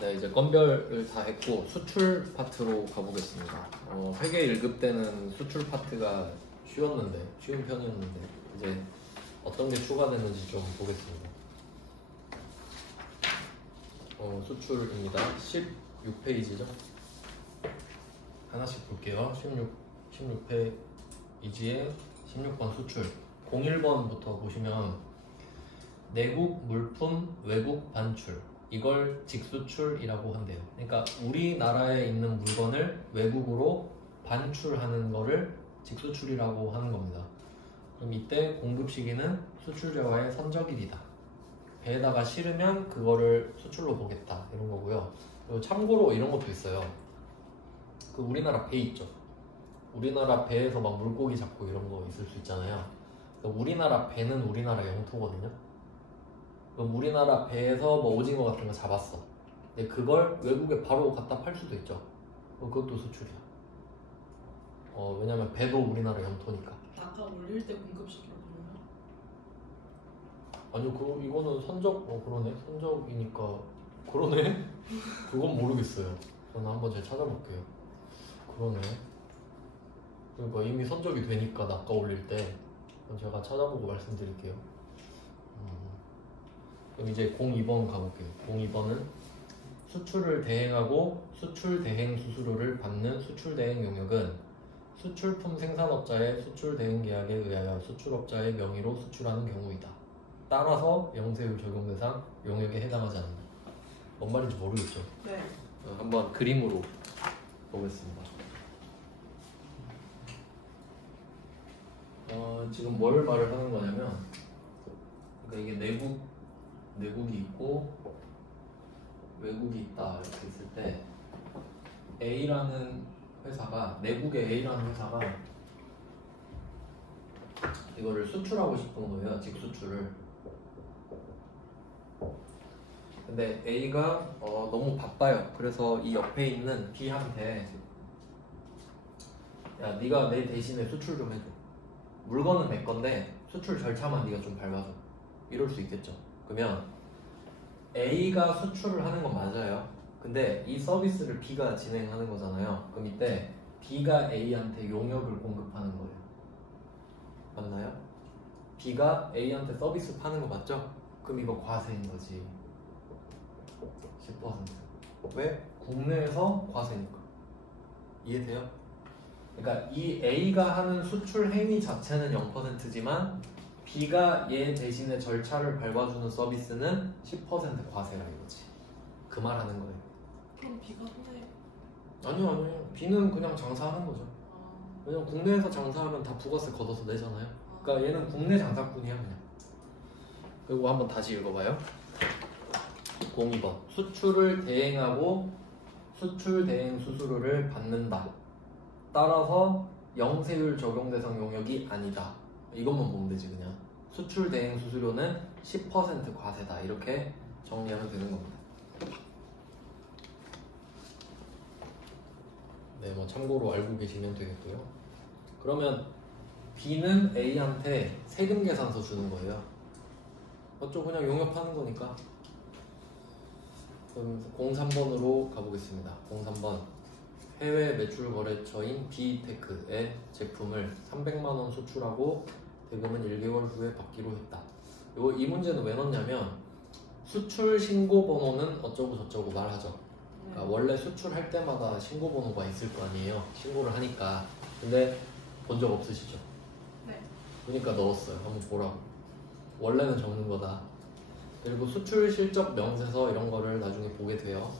네, 이제 건별을 다 했고 수출 파트로 가보겠습니다. 회계 1급 때는 수출 파트가 쉬운 편이었는데 이제 어떤 게 추가되는지 좀 보겠습니다. 수출입니다. 16페이지죠. 하나씩 볼게요. 16페이지에 16번 수출 01번부터 보시면 내국 물품 외국 반출, 이걸 직수출이라고 한대요. 그러니까 우리나라에 있는 물건을 외국으로 반출하는 거를 직수출이라고 하는 겁니다. 그럼 이때 공급 시기는 수출자와의 선적일이다. 배에다가 실으면 그거를 수출로 보겠다, 이런 거고요. 그리고 참고로 이런 것도 있어요. 그 우리나라 배 있죠. 우리나라 배에서 막 물고기 잡고 이런 거 있을 수 있잖아요. 우리나라 배는 우리나라 영토거든요. 그럼 우리나라 배에서 뭐 오징어 같은 거 잡았어. 근데 그걸 외국에 바로 갖다 팔 수도 있죠. 그것도 수출이야. 왜냐면 배도 우리나라 영토니까. 아까 올릴 때 공급시키는 거예요? 아니요, 이거는 선적, 그러네. 선적이니까. 그러네? 그건 모르겠어요. 저는 한번 제가 찾아볼게요. 그러네. 그러니까 이미 선적이 되니까 낚아 올릴 때 제가 찾아보고 말씀드릴게요. 그럼 이제 02번 가볼게요. 02번은 수출을 대행하고 수출 대행 수수료를 받는 수출 대행 용역은 수출품 생산업자의 수출 대행 계약에 의하여 수출업자의 명의로 수출하는 경우이다. 따라서 영세율 적용 대상 용역에 해당하지 않는다. 뭔 말인지 모르겠죠? 네. 한번 그림으로 보겠습니다. 지금 뭘 말을 하는 거냐면, 그러니까 이게 내국이 있고 외국이 있다 이렇게 있을 때 A라는 회사가, 내국의 A라는 회사가 이거를 수출하고 싶은 거예요. 직수출을. 근데 A가 너무 바빠요. 그래서 이 옆에 있는 B한테 야, 네가 내 대신에 수출 좀 해줘. 물건은 내 건데 수출 절차만 네가 좀 밟아줘. 이럴 수 있겠죠. 그러면 A가 수출을 하는 건 맞아요. 근데 이 서비스를 B가 진행하는 거잖아요. 그럼 이때 B가 A한테 용역을 공급하는 거예요. 맞나요? B가 A한테 서비스 파는 거 맞죠? 그럼 이거 과세인 거지. 10%. 왜? 국내에서 과세니까. 이해돼요? 그러니까 이 A가 하는 수출 행위 자체는 0%지만 B가 얘 대신에 절차를 밟아주는 서비스는 10% 과세라 이거지. 그 말 하는 거예요. 그럼 B가 손해? 아니요. B는 그냥 장사하는 거죠. 왜냐면 국내에서 장사하면 다 부가세 걷어서 내잖아요. 그러니까 얘는 국내 장사꾼이야 그냥. 그리고 한번 다시 읽어봐요. 02번 수출을 대행하고 수출 대행 수수료를 받는다. 따라서 영세율 적용 대상 용역이 아니다. 이것만 보면 되지 그냥. 수출 대행 수수료는 10% 과세다. 이렇게 정리하면 되는 겁니다. 네, 뭐 참고로 알고 계시면 되겠고요. 그러면 B는 A한테 세금 계산서 주는 거예요. 맞죠? 그냥 용역하는 거니까. 그럼 03번으로 가보겠습니다. 03번 해외 매출 거래처인 B테크의 제품을 300만원 수출하고 대금은 1개월 후에 받기로 했다. 이 문제는 왜 넣냐면 수출 신고 번호는 어쩌고 저쩌고 말하죠. 그러니까 원래 수출할 때마다 신고 번호가 있을 거 아니에요. 신고를 하니까. 근데 본 적 없으시죠? 네. 그러니까 넣었어요. 한번 보라고. 원래는 적는 거다. 그리고 수출 실적 명세서 이런 거를 나중에 보게 돼요.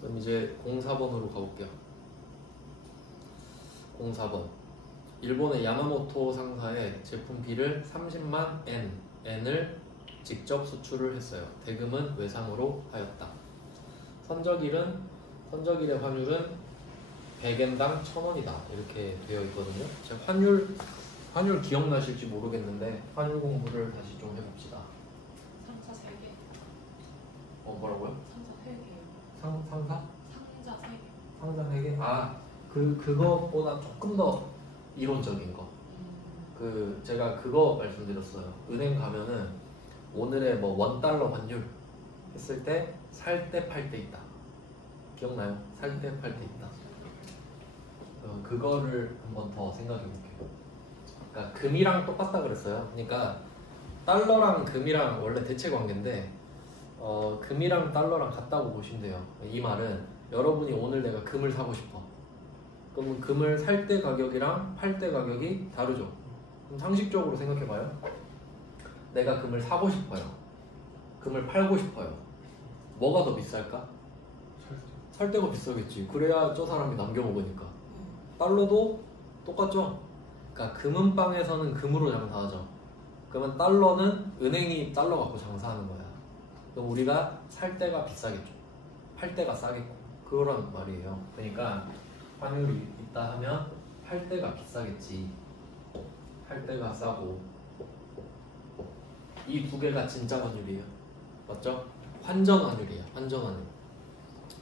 그럼 이제 04번으로 가볼게요. 04번 일본의 야마모토 상사의 제품 B를 30만 N을 직접 수출을 했어요. 대금은 외상으로 하였다. 선적일의 환율은 100엔당 1000원이다. 이렇게 되어 있거든요. 제가 환율 기억나실지 모르겠는데 환율 공부를 다시 좀 해봅시다. 상자 3개. 뭐라고요? 상자 3개요. 상사? 상자 3개. 상자 3개? 그것보다 조금 더 이론적인 거. 제가 그거 말씀드렸어요. 은행 가면은 오늘의 뭐 $1 환율 했을 때 살 때 팔 때 있다. 기억나요? 살 때 팔 때 있다. 그거를 한번 더 생각해 볼게요. 그러니까 금이랑 똑같다 그랬어요. 그러니까 달러랑 금이랑 원래 대체 관계인데 금이랑 달러랑 같다고 보시면 돼요. 이 말은 여러분이 오늘 내가 금을 사고 싶어. 그러면 금을 살 때 가격이랑 팔 때 가격이 다르죠. 그럼 상식적으로 생각해봐요. 내가 금을 사고 싶어요. 금을 팔고 싶어요. 뭐가 더 비쌀까? 살 때가 비싸겠지. 그래야 저 사람이 남겨 먹으니까. 달러도 똑같죠. 그러니까 금은방에서는 금으로 장사하죠. 그러면 달러는 은행이 달러 갖고 장사하는 거야. 그럼 우리가 살 때가 비싸겠죠. 팔 때가 싸겠고. 그런 말이에요. 그러니까 환율이 있다 하면 팔 때가 비싸겠지. 팔 때가 싸고. 이 두 개가 진짜 환율이에요. 맞죠? 환전 환율이에요. 환전 환율.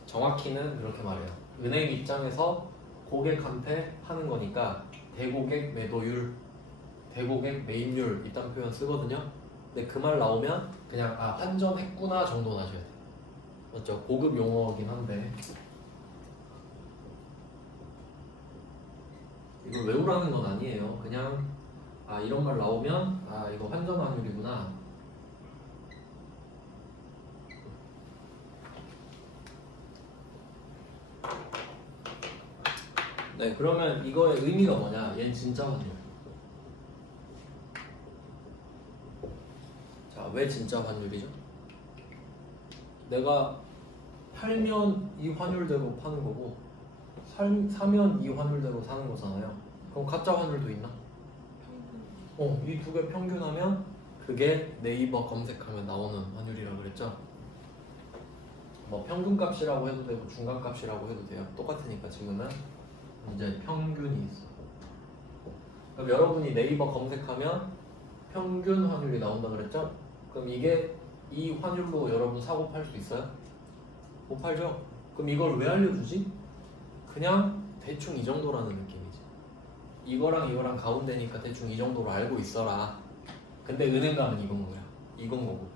정확히는 이렇게 말해요. 은행 입장에서 고객한테 파는 거니까 대고객 매도율, 대고객 매입률 이딴 표현 쓰거든요. 근데 그 말 나오면 그냥 환전했구나 정도는 하셔야 돼요. 맞죠? 고급 용어긴 한데 이걸 외우라는 건 아니에요. 그냥 이런 말 나오면 이거 환전 환율이구나. 네, 그러면 이거의 의미가 뭐냐? 얘는 진짜 환율. 자, 왜 진짜 환율이죠? 내가 팔면 이 환율대로 파는 거고 사면 이 환율대로 사는 거잖아요. 그럼 가짜 환율도 있나? 이 두 개 평균하면 그게 네이버 검색하면 나오는 환율이라고 그랬죠? 뭐 평균값이라고 해도 되고 중간값이라고 해도 돼요. 똑같으니까 지금은 이제 평균이 있어. 그럼 여러분이 네이버 검색하면 평균 환율이 나온다 그랬죠? 그럼 이게 이 환율로 여러분 사고 팔 수 있어요? 못 팔죠? 그럼 이걸 왜 알려주지? 그냥 대충 이 정도라는 느낌이지. 이거랑 이거랑 가운데니까 대충 이 정도로 알고 있어라. 근데 은행 가면 이건 거야. 이건 거고.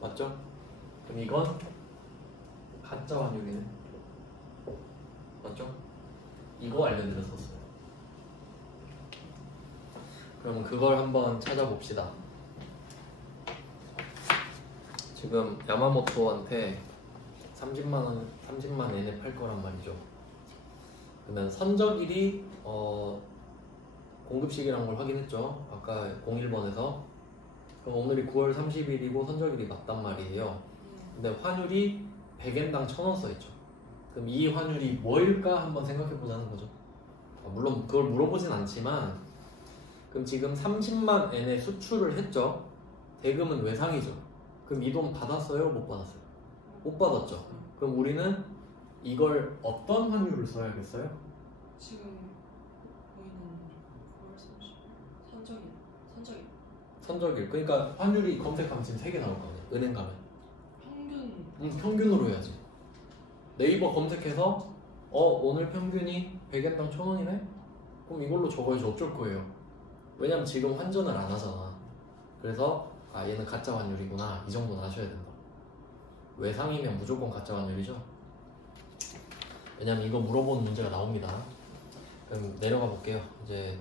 맞죠? 그럼 이건 가짜 환율이네. 맞죠? 이거 알려드렸었어요. 그러면 그걸 한번 찾아봅시다. 지금 야마모토한테 30만 엔에 팔 거란 말이죠. 그러면 선적일이 공급식이란 걸 확인했죠. 아까 01번에서. 그럼 오늘이 9월 30일이고 선적일이 맞단 말이에요. 근데 환율이 100엔당 1,000원 써있죠. 그럼 이 환율이 뭐일까 한번 생각해 보자는 거죠. 물론 그걸 물어보진 않지만 그럼 지금 30만 엔에 수출을 했죠. 대금은 외상이죠. 그럼 이 돈 받았어요? 못 받았어요? 못 받았죠. 그럼 우리는 이걸 어떤 환율을 써야겠어요? 지금 보이는 9월 30일 선적일. 그러니까 환율이 검색하면 지금 3개 나올 거 아니에요. 은행 가면 평균. 평균으로 해야지. 네이버 검색해서 오늘 평균이 100엔당 1,000원이네? 그럼 이걸로 적어야지. 어쩔 거예요. 왜냐면 지금 환전을 안 하잖아. 그래서 얘는 가짜 환율이구나. 이 정도는 아셔야 된다. 외상이면 무조건 가짜 환율이죠. 왜냐면 이거 물어보는 문제가 나옵니다. 그럼 내려가 볼게요. 이제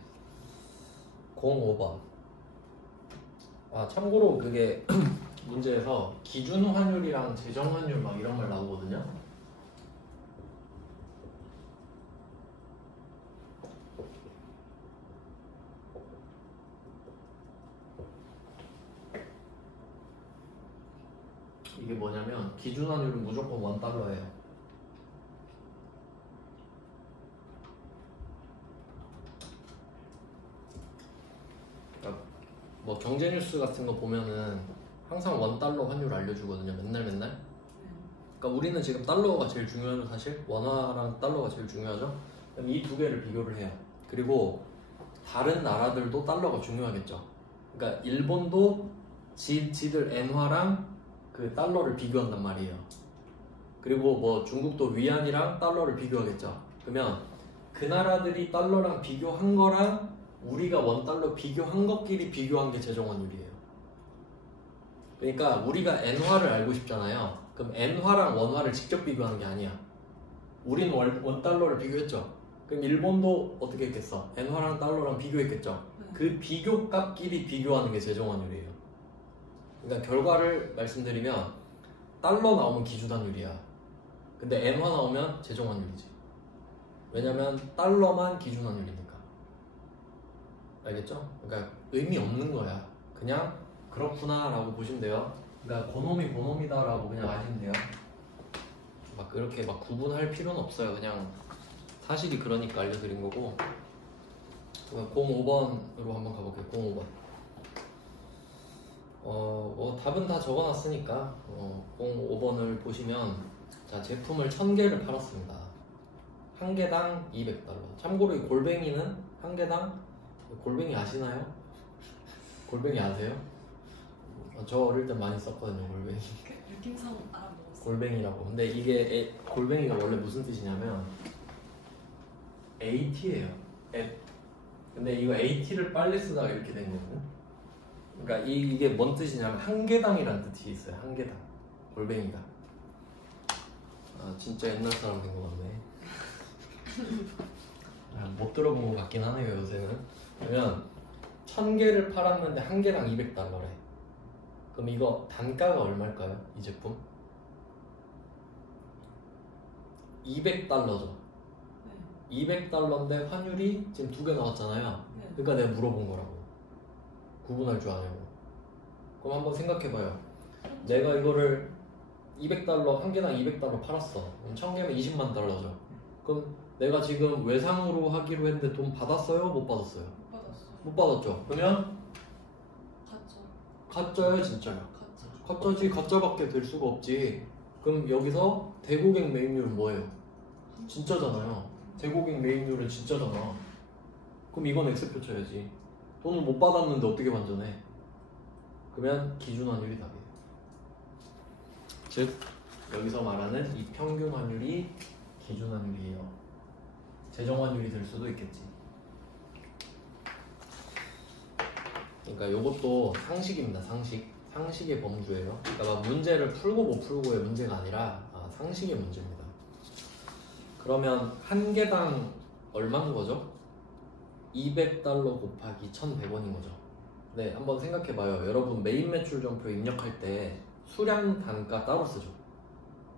05번. 참고로 그게 문제에서 기준 환율이랑 제정 환율 막 이런 말 나오거든요. 이게 뭐냐면 기준 환율은 무조건 $1예요. 그러니까 뭐 경제 뉴스 같은 거 보면은 항상 $1 환율 알려주거든요. 맨날. 그러니까 우리는 지금 달러가 제일 중요하죠. 사실 원화랑 달러가 제일 중요하죠. 그럼 이 두 개를 비교를 해요. 그리고 다른 나라들도 달러가 중요하겠죠. 그러니까 일본도 지들 엔화랑 그 달러를 비교한단 말이에요. 그리고 뭐 중국도 위안이랑 달러를 비교하겠죠. 그러면 그 나라들이 달러랑 비교한 거랑 우리가 $1 비교한 것끼리 비교한 게 제정환율이에요. 그러니까 우리가 엔화를 알고 싶잖아요. 그럼 엔화랑 원화를 직접 비교하는 게 아니야. 우린 원 달러를 비교했죠. 그럼 일본도 어떻게 했겠어? 엔화랑 달러랑 비교했겠죠. 그 비교값끼리 비교하는 게 재정환율이에요. 그러니까 결과를 말씀드리면 달러 나오면 기준환율이야. 근데 엔화 나오면 재정환율이지. 왜냐면 달러만 기준환율이니까. 알겠죠? 그러니까 의미 없는 거야. 그냥 그렇구나 라고 보시면 돼요. 그러니까 고놈이 고놈이다 라고 그냥 아시면 돼요. 막 그렇게 막 구분할 필요는 없어요. 그냥 사실이 그러니까 알려드린 거고. 05번으로 한번 가볼게요. 05번. 답은 다 적어놨으니까 05번을 보시면 자, 제품을 1000개를 팔았습니다. 한 개당 200달러. 참고로 이 골뱅이는 한 개당 골뱅이 아시나요? 골뱅이 아세요? 저 어릴 때 많이 썼거든요. 골뱅이. 느낌상 알아먹었어. 골뱅이라고. 근데 이게 골뱅이가 원래 무슨 뜻이냐면 AT예요. 앱. 근데 이거 AT를 빨리 쓰다가 이렇게 된 거거든. 그러니까 이게 뭔 뜻이냐면 한 개당이라는 뜻이 있어요. 한 개당. 골뱅이가. 아 진짜 옛날 사람 된 거 같네. 못 들어본 것 같긴 하네요 요새는. 그러면 1000개를 팔았는데 한 개당 200달러래. 그럼 이거 단가가 얼마일까요? 이 제품? 200달러죠. 네. 200달러인데 환율이 지금 2개 나왔잖아요. 네. 그러니까 내가 물어본 거라고. 구분할 줄 아냐고. 그럼 한번 생각해봐요. 내가 이거를 200달러, 한 개당 200달러 팔았어. 그럼 1000개면 20만 달러죠. 그럼 내가 지금 외상으로 하기로 했는데 돈 받았어요? 못 받았어요? 못 받았어. 못 받았죠. 그러면 가짜. 가짜야 진짜야? 가짜. 가짜지. 가짜밖에 될 수가 없지. 그럼 여기서 대고객 매입률은 뭐예요? 진짜잖아요. 대고객 매입률은 진짜잖아. 그럼 이건 X표 쳐야지. 돈을 못 받았는데 어떻게 반전해? 그러면 기준환율이 답이에요. 즉 여기서 말하는 이 평균환율이 기준환율이에요. 재정환율이 될 수도 있겠지. 그러니까 이것도 상식입니다. 상식의 범주예요. 그러니까 막 문제를 풀고 못 풀고의 문제가 아니라 상식의 문제입니다. 그러면 한 개당 얼마인 거죠? 200달러 곱하기 1100원인 거죠. 네, 한번 생각해봐요. 여러분 메인 매출 점표 입력할 때 수량 단가 따로 쓰죠.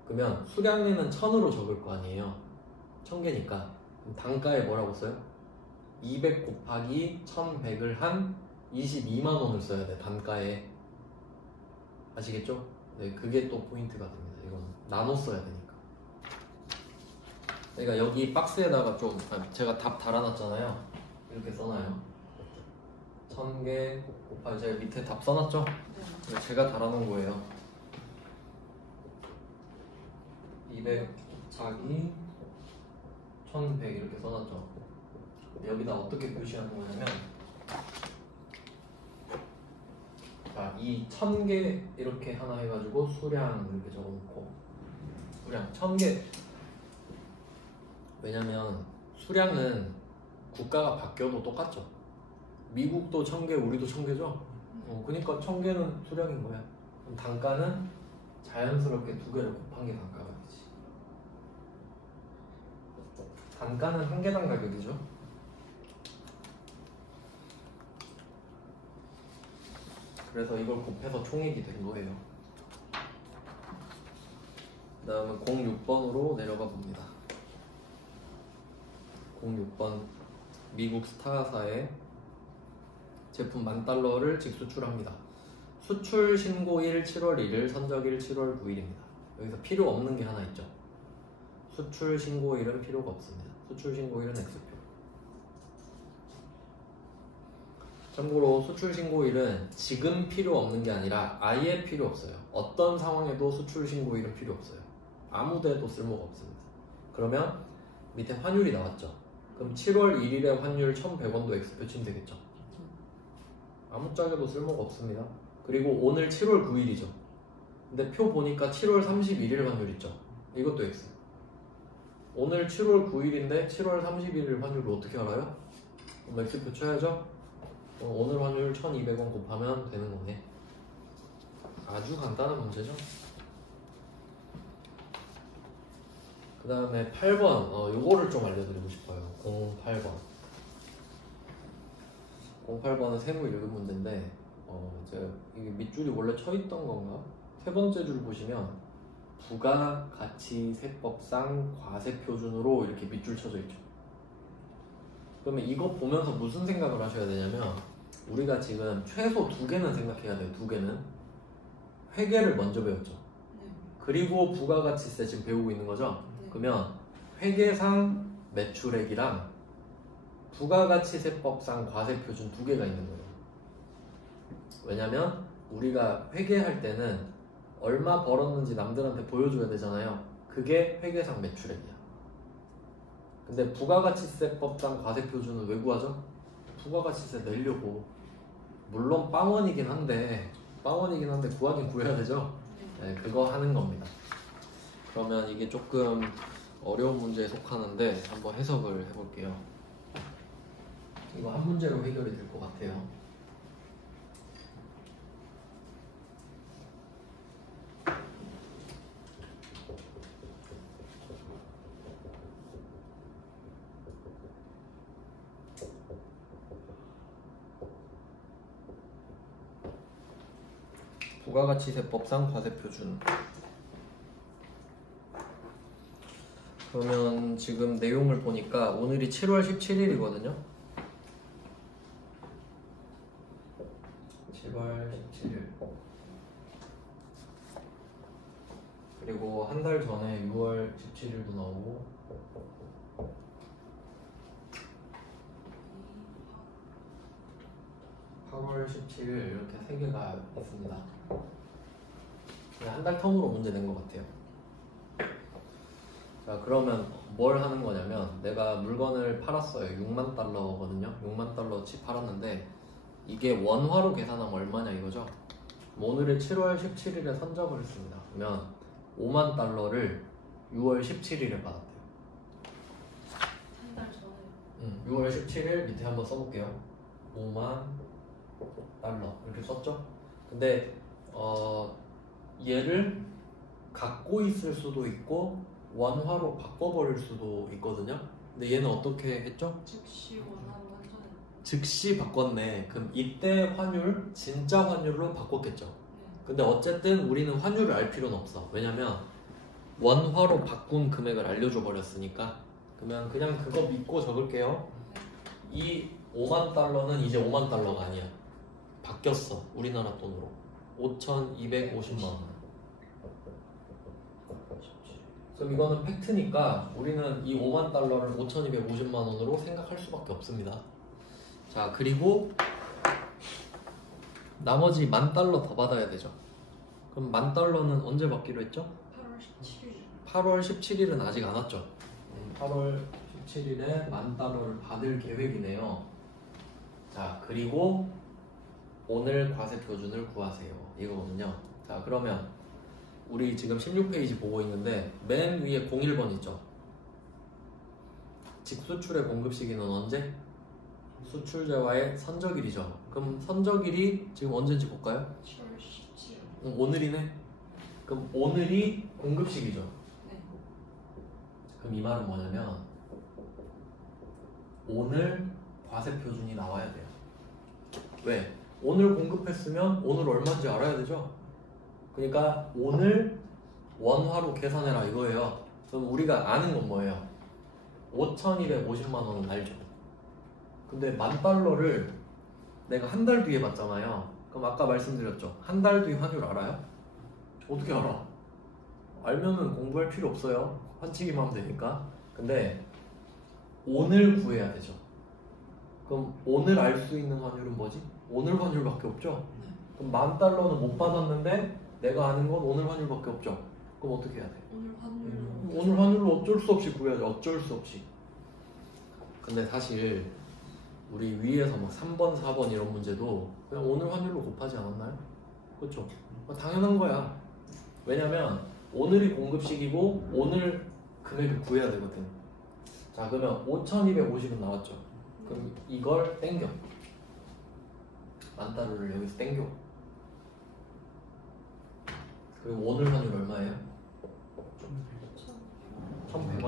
그러면 수량에는 1000으로 적을 거 아니에요. 1000개니까. 그럼 단가에 뭐라고 써요? 200 곱하기 1100을 한 22만 원을 써야 돼. 단가에. 아시겠죠? 네, 그게 또 포인트가 됩니다. 이건 나눠 써야 되니까. 그러니까 여기 박스에다가 좀 제가 답 달아놨잖아요. 이렇게 써놔요. 1000개 곱하기 제가 밑에 답 써놨죠? 네. 제가 달아놓은 거예요. 200 곱하기 1100 이렇게 써놨죠. 여기다 어떻게 표시하는 거냐면 자, 이 1000개 이렇게 하나 해가지고 수량 이렇게 적어놓고 수량 1000개. 왜냐면 수량은 국가가 바뀌어도 똑같죠. 미국도 1000개, 우리도 1000개죠. 그러니까 1000개는 수량인 거야. 그럼 단가는 자연스럽게 2개를 곱한 게 단가가 되지. 단가는 한 개당 가격이죠. 그래서 이걸 곱해서 총액이 된 거예요. 그 다음은 06번으로 내려가 봅니다. 06번 미국 스타사의 제품 10,000달러를 직수출합니다. 수출 신고일 7월 1일, 선적일 7월 9일입니다. 여기서 필요 없는 게 하나 있죠. 수출 신고일은 필요가 없습니다. 수출 신고일은 X표. 참고로 수출 신고일은 지금 필요 없는 게 아니라 아예 필요 없어요. 어떤 상황에도 수출 신고일은 필요 없어요. 아무 데도 쓸모가 없습니다. 그러면 밑에 환율이 나왔죠. 그럼 7월 1일에 환율 1100원도 X표 치면 되겠죠. 아무짝에도 쓸모가 없습니다. 그리고 오늘 7월 9일이죠. 근데 표 보니까 7월 31일 환율 있죠. 이것도 X. 오늘 7월 9일인데 7월 31일 환율을 어떻게 알아요? 그럼 X표 쳐야죠. 오늘 환율 1200원 곱하면 되는 거네. 아주 간단한 문제죠. 그 다음에 8번 요거를 좀 알려드리고 싶어요. 08번 08번은 세무 1급 문제인데 제가 이게 밑줄이 원래 쳐있던 건가? 세 번째 줄 보시면 부가가치세법상 과세표준으로 이렇게 밑줄 쳐져 있죠. 그러면 이거 보면서 무슨 생각을 하셔야 되냐면 우리가 지금 최소 2개는 생각해야 돼요. 2개는 회계를 먼저 배웠죠. 그리고 부가가치세 지금 배우고 있는 거죠. 그러면 회계상 매출액이랑 부가가치세법상 과세표준 2개가 있는 거예요. 왜냐면 우리가 회계할 때는 얼마 벌었는지 남들한테 보여줘야 되잖아요. 그게 회계상 매출액이야. 근데 부가가치세법상 과세표준은 왜 구하죠? 부가가치세 내려고. 물론 빵원이긴 한데 구하긴 구해야 되죠. 네, 그거 하는 겁니다. 그러면 이게 조금 어려운 문제에 속하는데 한번 해석을 해볼게요. 이거 한 문제로 해결이 될 것 같아요. 부가가치세법상 과세표준. 그러면 지금 내용을 보니까 오늘이 7월 17일이거든요. 7월 17일. 그리고 한 달 전에 6월 17일도 나오고 8월 17일 이렇게 3개가 있습니다. 한 달 텀으로 문제 낸 것 같아요. 자, 그러면 뭘 하는 거냐면 내가 물건을 팔았어요. 6만 달러거든요. 6만 달러치 팔았는데 이게 원화로 계산하면 얼마냐 이거죠. 오늘의 7월 17일에 선적을 했습니다. 그러면 5만 달러를 6월 17일에 받았대요. 한 달 전에. 6월 17일 밑에 한번 써볼게요. 5만 달러 이렇게 썼죠. 근데 얘를 갖고 있을 수도 있고 원화로 바꿔버릴 수도 있거든요. 근데 얘는 어떻게 했죠? 즉시 원하로 환전해. 즉시 바꿨네. 그럼 이때 환율 진짜 환율로 바꿨겠죠. 근데 어쨌든 우리는 환율을 알 필요는 없어. 왜냐면 원화로 바꾼 금액을 알려줘 버렸으니까. 그러면 그냥 그거 믿고 적을게요. 이 5만 달러는 이제 5만 달러가 아니야. 바뀌었어. 우리나라 돈으로 5,250만 원. 그럼 이거는 팩트니까 우리는 이 5만 달러를 5,250만 원으로 생각할 수밖에 없습니다. 자, 그리고 나머지 10,000달러 더 받아야 되죠. 그럼 10,000달러는 언제 받기로 했죠? 8월 17일. 8월 17일은 아직 안 왔죠. 8월 17일에 10,000달러를 받을 계획이네요. 자, 그리고 오늘 과세표준을 구하세요. 이거거든요. 자, 그러면 우리 지금 16페이지 보고 있는데 맨 위에 01번 있죠. 직수출의 공급 시기는 언제? 수출제와의 선적일이죠. 그럼 선적일이 지금 언제인지 볼까요? 7월 17일. 오늘이네. 그럼 오늘이 공급 시기죠. 네. 그럼 이 말은 뭐냐면 오늘 과세표준이 나와야 돼요. 왜? 오늘 공급했으면 오늘 얼마인지 알아야 되죠. 그러니까 오늘 원화로 계산해라 이거예요. 그럼 우리가 아는 건 뭐예요? 5,250만 원은 알죠. 근데 10,000달러를 내가 한 달 뒤에 받잖아요. 그럼 아까 말씀드렸죠. 한 달 뒤 환율 알아요? 어떻게 알아? 알면은 공부할 필요 없어요. 환치기만 하면 되니까. 근데 오늘 구해야 되죠. 그럼 오늘 알 수 있는 환율은 뭐지? 오늘 환율밖에 없죠. 그럼 10,000달러는 못 받았는데 내가 아는 건 오늘 환율밖에 없죠. 그럼 어떻게 해야 돼? 오늘 환율로. 오늘 환율로 어쩔 수 없이 구해야죠. 어쩔 수 없이. 근데 사실 우리 위에서 막 3번, 4번 이런 문제도 그냥 오늘 환율로 곱하지 않았나요? 그렇죠? 당연한 거야. 왜냐면 오늘이 공급식이고 오늘 금액을 구해야 되거든. 자, 그러면 5,250은 나왔죠. 그럼 이걸 땡겨. 10,000달러를 여기서 땡겨. 그리고 오늘 환율 얼마예요? 1,100.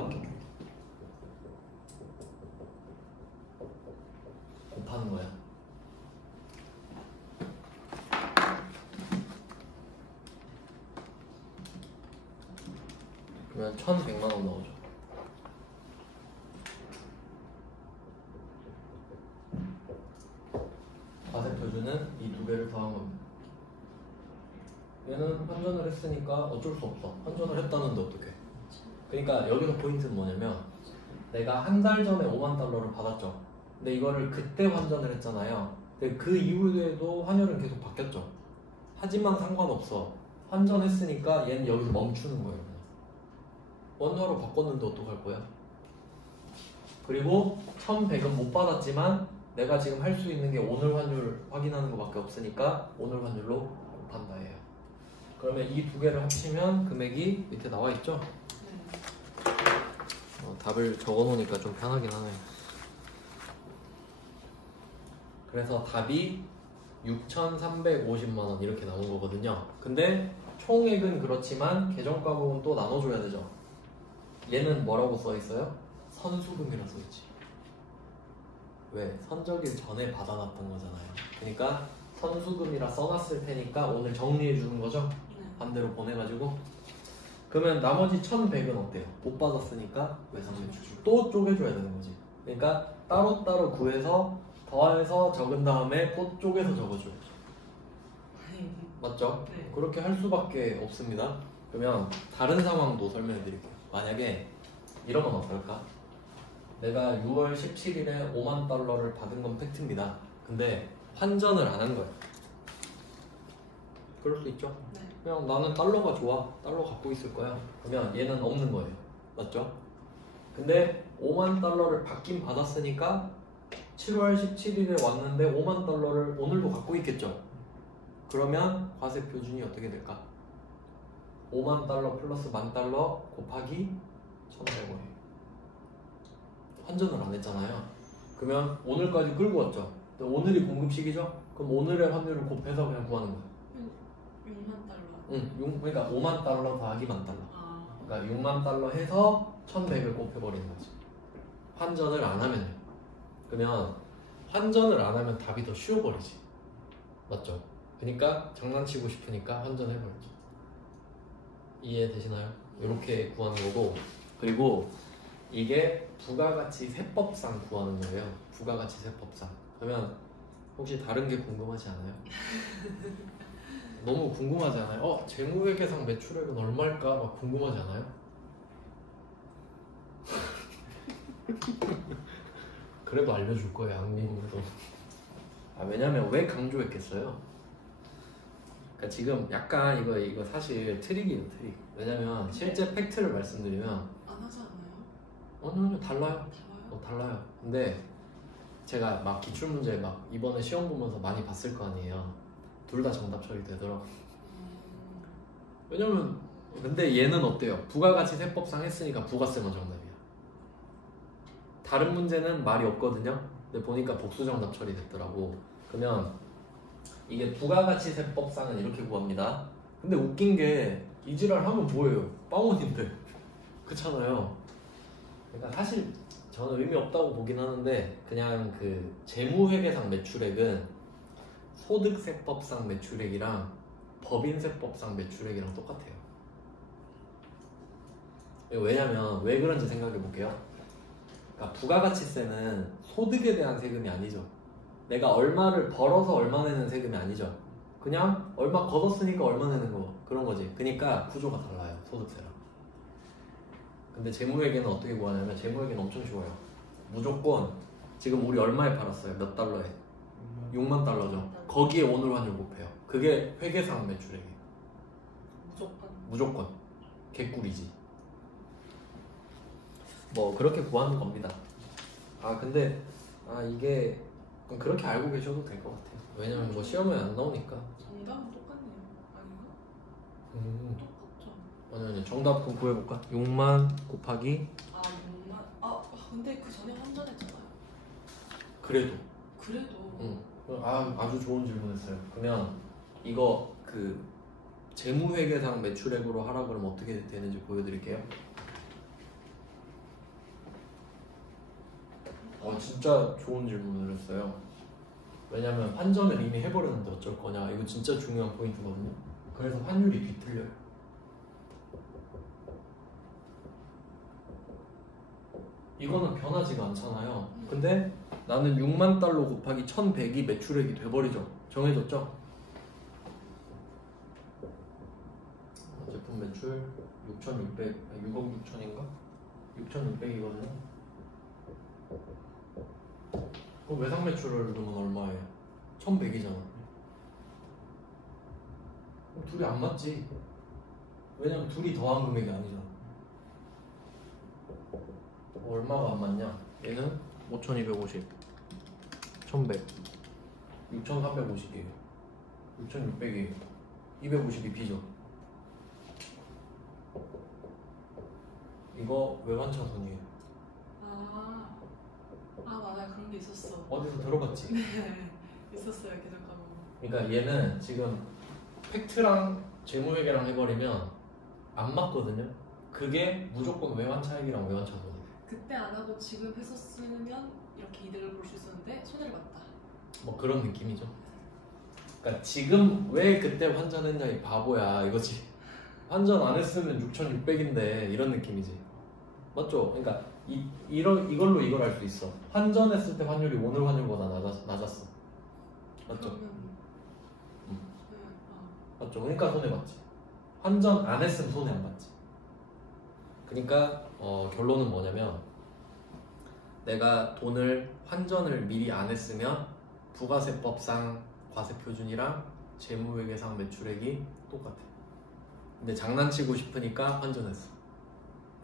그러면 1,100만 원 나오죠. 과세표준은 이 두 개를 더한 겁니다. 얘는 환전을 했으니까 어쩔 수 없어. 환전을 했다는데 어떡해. 그러니까 여기서 포인트는 뭐냐면 내가 한 달 전에 5만 달러를 받았죠. 근데 이거를 그때 환전을 했잖아요. 근데 그 이후에도 환율은 계속 바뀌었죠. 하지만 상관없어. 환전했으니까 얘는 여기서 멈추는 거예요. 원화로 바꿨는데 어떡할 거야? 그리고 1,100은 못 받았지만 내가 지금 할 수 있는 게 오늘 환율 확인하는 것밖에 없으니까 오늘 환율로 곱한다 해요. 그러면 이 두 개를 합치면 금액이 밑에 나와 있죠? 답을 적어 놓으니까 좀 편하긴 하네요. 그래서 답이 6,350만 원 이렇게 나온 거거든요. 근데 총액은 그렇지만 계정가 부분 또 나눠줘야 되죠. 얘는 뭐라고 써 있어요? 선수금이라 써 있지. 왜? 선적일 전에 받아놨던 거잖아요. 그러니까 선수금이라 써놨을 테니까 오늘 정리해 주는 거죠. 반대로 보내가지고. 그러면 나머지 1,100은 어때요? 못 받았으니까 외상매출 또 쪼개줘야 되는 거지. 그러니까 따로따로 구해서 더해서 적은 다음에 또 쪼개서 적어줘야죠. 맞죠? 네. 그렇게 할 수밖에 없습니다. 그러면 다른 상황도 설명해 드릴게요. 만약에 이러면 어떨까? 내가 6월 17일에 5만 달러를 받은 건 팩트입니다. 근데 환전을 안 한 거예요. 그럴 수 있죠? 네. 그냥 나는 달러가 좋아. 달러 갖고 있을 거야. 그러면 얘는 없는 거예요. 맞죠? 근데 5만 달러를 받긴 받았으니까 7월 17일에 왔는데 5만 달러를 오늘도 갖고 있겠죠? 그러면 과세 표준이 어떻게 될까? 5만 달러 플러스 만 달러 곱하기 1,100원. 환전을 안 했잖아요. 그러면 오늘까지 끌고 왔죠. 오늘이 공급식이죠? 그럼 오늘의 환율을 곱해서 그냥 구하는 거예요. 6만 달러. 응, 그러니까 5만 달러 더하기 만 달러. 아. 그러니까 6만 달러 해서 1,100을 곱해버리는 거지. 환전을 안 하면요. 그러면 환전을 안 하면 답이 더 쉬워버리지. 맞죠? 그러니까 장난치고 싶으니까 환전해버리죠. 이해되시나요? 이렇게 구하는 거고. 그리고 이게 부가가치 세법상 구하는 거예요. 부가가치 세법상. 그러면 혹시 다른 게 궁금하지 않아요? 너무 궁금하지 않아요? 재무회계상 매출액은 얼마일까? 막 궁금하지 않아요? 그래도 알려줄 거예요, 악미국도. 왜냐면 왜 강조했겠어요? 그러니까 지금 약간 이거 사실 트릭이에요, 트릭. 왜냐면 실제 팩트를 말씀드리면 안 하지 않아요? 아니요, 달라요. 달라요? 달라요. 근데 제가 막 기출문제 막 이번에 시험 보면서 많이 봤을 거 아니에요. 둘 다 정답 처리되더라고. 왜냐면 근데 얘는 어때요? 부가가치 세법상 했으니까 부가세만 정답이야. 다른 문제는 말이 없거든요. 근데 보니까 복수 정답 처리됐더라고. 그러면 이게 부가가치 세법상은 이렇게 구합니다. 근데 웃긴 게 이지랄 하면 뭐예요? 빵원인데. 그렇잖아요. 그러니까 사실 저는 의미 없다고 보긴 하는데 그냥 그 재무회계상 매출액은 소득세법상 매출액이랑 법인세법상 매출액이랑 똑같아요. 왜냐면 왜 그런지 생각해 볼게요. 그러니까 부가가치세는 소득에 대한 세금이 아니죠. 내가 얼마를 벌어서 얼마 내는 세금이 아니죠. 그냥 얼마 걷었으니까 얼마 내는 거 그런 거지. 그러니까 구조가 달라요, 소득세랑. 근데 재무회계는 어떻게 구하냐면 재무회계는 엄청 쉬워요. 무조건 지금 우리 얼마에 팔았어요? 몇 달러에? 6만 달러죠. 거기에 오늘 환율 곱해요. 그게 회계상 매출액이에요. 무조건. 개꿀이지. 뭐 그렇게 구하는 겁니다. 근데 이게 그렇게 알고 계셔도 될 것 같아요. 왜냐면 뭐 시험에 안 나오니까. 정답은 똑같네요. 아닌가? 똑같죠. 아니 정답 그럼 구해볼까? 6만 곱하기 6만. 근데 그 전에 환전했잖아요. 그래도. 그래도. 아주 좋은 질문했어요. 그러면 이거 그 재무회계상 매출액으로 하라 그러면 어떻게 되는지 보여드릴게요. 진짜 좋은 질문을 했어요. 왜냐면 환전을 이미 해버렸는데 어쩔 거냐. 이거 진짜 중요한 포인트거든요. 그래서 환율이 뒤틀려요. 이거는 변하지가 않잖아요. 근데 나는 6만 달러 곱하기 1100이 매출액이 돼버리죠. 정해졌죠? 제품 매출 6,600, 6억 6천인가? 6,600이거든요. 그럼 외상 매출을 넣으면 얼마예요? 1,100이잖아. 둘이 안 맞지. 왜냐면 둘이 더한 금액이 아니잖아. 얼마가 안 맞냐? 얘는 5,250, 1,100, 6,350이에요. 6,600이에요. 250이 B죠. 이거 외환차손이에요. 아 맞아, 그런 게 있었어. 어디서 들어봤지? 네, 있었어요. 계속 가보고. 그러니까 얘는 지금 팩트랑 재무회계랑 해버리면 안 맞거든요. 그게 무조건 외환차익이랑 외환차손이에요. 그때 안 하고 지금 했었으면 이렇게 이득을 볼 수 있었는데 손해를 봤다. 뭐 그런 느낌이죠. 그러니까 지금 왜 그때 환전했냐 이 바보야 이거지. 환전 안 했으면 6,600인데 이런 느낌이지. 맞죠? 그러니까 이걸로 이걸 알 수 있어. 환전했을 때 환율이 오늘 환율보다 낮았어. 맞죠? 맞죠? 그러니까 손해봤지. 환전 안 했으면 손해 안 봤지. 그러니까 결론은 뭐냐면 내가 돈을 환전을 미리 안 했으면 부가세법상 과세표준이랑 재무회계상 매출액이 똑같아. 근데 장난치고 싶으니까 환전했어.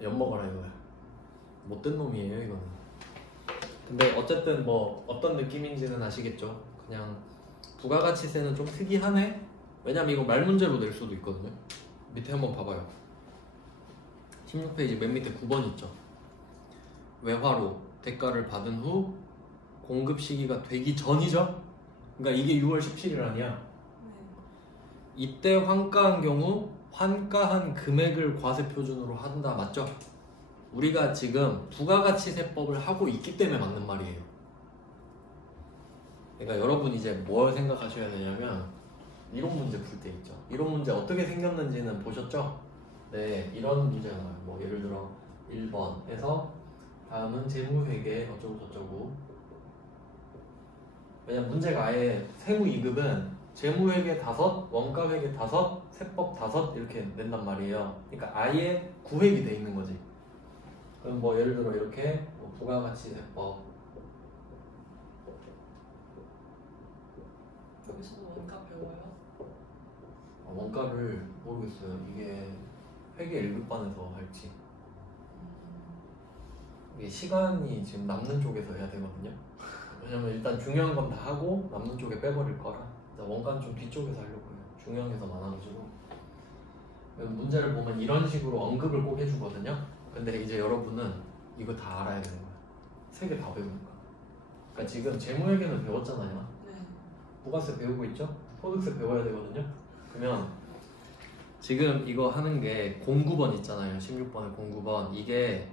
엿먹어라 이거야. 못된 놈이에요 이거는. 근데 어쨌든 뭐 어떤 느낌인지는 아시겠죠? 그냥 부가가치세는 좀 특이하네? 왜냐면 이거 말문제로 낼 수도 있거든요. 밑에 한번 봐봐요. 16페이지 맨 밑에 9번 있죠. 외화로 대가를 받은 후 공급 시기가 되기 전이죠. 그러니까 이게 6월 17일 아니야. 이때 환가한 경우 환가한 금액을 과세표준으로 한다. 맞죠? 우리가 지금 부가가치세법을 하고 있기 때문에 맞는 말이에요. 그러니까 여러분 이제 뭘 생각하셔야 되냐면 이론 문제 풀 때 있죠. 이론 문제 어떻게 생겼는지는 보셨죠? 네, 이런 문제가 나와요. 뭐 예를 들어 1번에서 다음은 재무회계 어쩌고 저쩌고. 왜냐면 문제가 아예 세무이급은 재무회계 5, 원가회계 5, 세법 5 이렇게 낸단 말이에요. 그러니까 아예 구획이 돼 있는 거지. 그럼 뭐 예를 들어 이렇게 뭐 부가가치세법 여기서도 원가 배워요? 원가를 모르겠어요. 이게 회계 1급반에서 할지. 이게 시간이 지금 남는 쪽에서 해야 되거든요. 왜냐면 일단 중요한 건 다 하고 남는 쪽에 빼버릴 거라 원가는 좀 뒤쪽에서 하려고 해요. 중요한 게 더 많아가지고. 문제를 보면 이런 식으로 언급을 꼭 해주거든요. 근데 이제 여러분은 이거 다 알아야 되는 거야. 3개 다 배우니까. 그러니까 지금 재무회계는 배웠잖아요. 네. 부가세 배우고 있죠? 소득세 배워야 되거든요. 그러면 지금 이거 하는 게 09번 있잖아요. 16번에 09번. 이게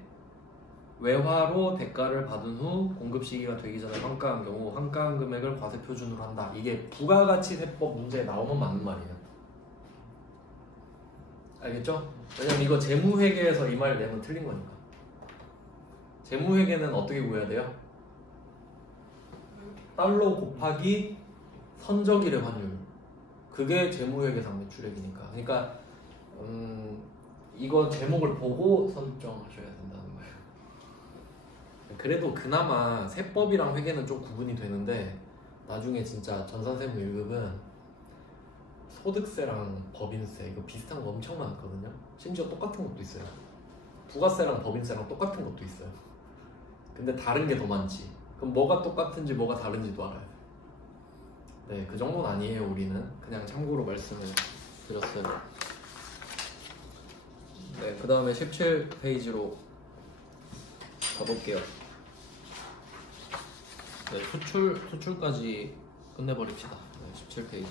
외화로 대가를 받은 후 공급 시기가 되기 전에 환가한 경우 환가한 금액을 과세표준으로 한다. 이게 부가가치세법 문제에 나오면 맞는 말이에요. 알겠죠? 왜냐면 이거 재무회계에서 이 말 내면 틀린 거니까. 재무회계는 어떻게 구해야 돼요? 달러 곱하기 선적일의 환율. 그게 재무회계상 매출액이니까. 그러니까 이거 제목을 보고 설정하셔야 된다는 거예요. 그래도 그나마 세법이랑 회계는 좀 구분이 되는데 나중에 진짜 전산세무 1급은 소득세랑 법인세 이거 비슷한 거 엄청 많거든요. 심지어 똑같은 것도 있어요. 부가세랑 법인세랑 똑같은 것도 있어요. 근데 다른 게 더 많지. 그럼 뭐가 똑같은지 뭐가 다른지도 알아야 돼. 네, 그 정도는 아니에요. 우리는 그냥 참고로 말씀을 드렸어요. 네, 그 다음에 17페이지로 가볼게요. 네, 수출까지 끝내버립시다. 네, 17페이지.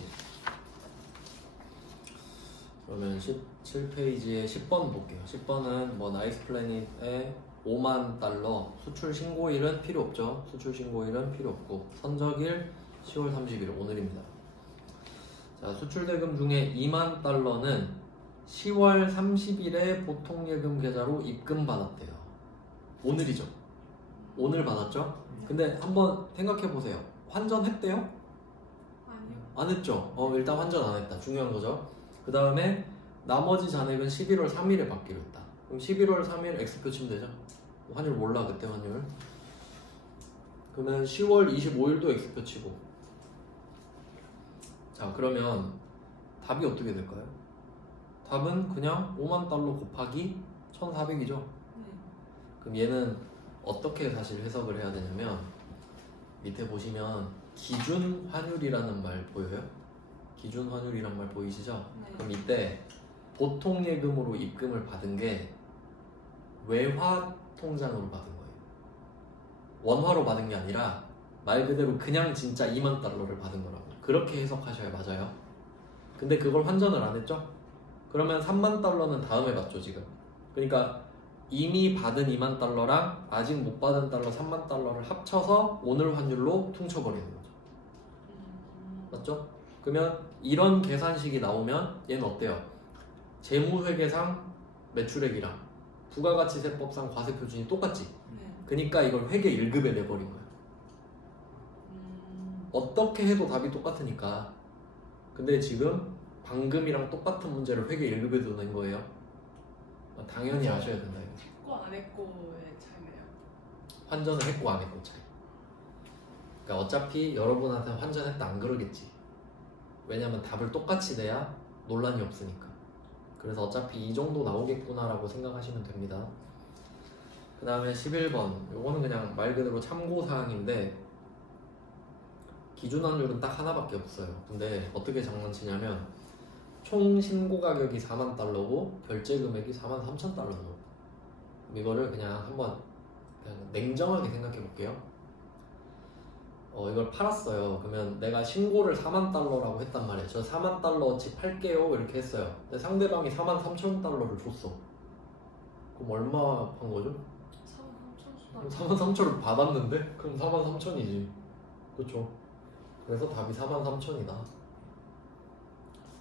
그러면 17페이지에 10번 볼게요. 10번은 뭐 나이스 플래닛의 5만 달러 수출 신고일은 필요 없죠. 수출 신고일은 필요 없고 선적일 10월 30일 오늘입니다. 자, 수출 대금 중에 2만 달러는 10월 30일에 보통예금 계좌로 입금받았대요. 오늘이죠. 오늘 받았죠? 근데 한번 생각해 보세요. 환전했대요? 아니요. 안 했죠? 일단 환전 안 했다. 중요한 거죠. 그 다음에 나머지 잔액은 11월 3일에 받기로 했다. 그럼 11월 3일 X표 치면 되죠? 환율 몰라, 그때 환율. 그러면 10월 25일도 X표 치고. 자, 그러면 답이 어떻게 될까요? 답은 그냥 5만 달러 곱하기 1,400이죠? 네. 그럼 얘는 어떻게 사실 해석을 해야 되냐면, 밑에 보시면 기준 환율이라는 말 보여요? 기준 환율이란 말 보이시죠? 네. 그럼 이때 보통 예금으로 입금을 받은 게 외화 통장으로 받은 거예요. 원화로 받은 게 아니라 말 그대로 그냥 진짜 2만 달러를 받은 거라고. 그렇게 해석하셔야 맞아요. 근데 그걸 환전을 안 했죠? 그러면 3만 달러는 다음에 받죠, 지금. 그러니까 이미 받은 2만 달러랑 아직 못 받은 달러 3만 달러를 합쳐서 오늘 환율로 퉁쳐버리는 거죠. 맞죠? 그러면 이런 계산식이 나오면 얘는 어때요? 재무회계상 매출액이랑 부가가치세법상 과세표준이 똑같지? 네. 그러니까 이걸 회계 1급에 내버린 거야. 어떻게 해도 답이 똑같으니까. 근데 지금 방금이랑 똑같은 문제를 회계 1급에도 낸 거예요. 당연히 아셔야 된다 이거. 했고 안 했고의 차이네요. 환전을 했고 안 했고 차이. 그러니까 어차피 여러분한테 환전했다 안 그러겠지. 왜냐면 답을 똑같이 내야 논란이 없으니까. 그래서 어차피 이 정도 나오겠구나라고 생각하시면 됩니다. 그 다음에 11번. 요거는 그냥 말 그대로 참고사항인데 기준환율은 딱 하나밖에 없어요. 근데 어떻게 장난치냐면 총 신고 가격이 4만 달러고 결제 금액이 4만 3천 달러죠. 이거를 그냥 한번 그냥 냉정하게 생각해 볼게요. 이걸 팔았어요. 그러면 내가 신고를 4만 달러라고 했단 말이에요. 저 4만 달러어치 팔게요 이렇게 했어요. 근데 상대방이 4만 3천 달러를 줬어. 그럼 얼마 판 거죠? 4만 3천 수다. 4만 3천을 받았는데? 그럼 4만 3천이지. 그렇죠. 그래서 답이 4만 3천이다.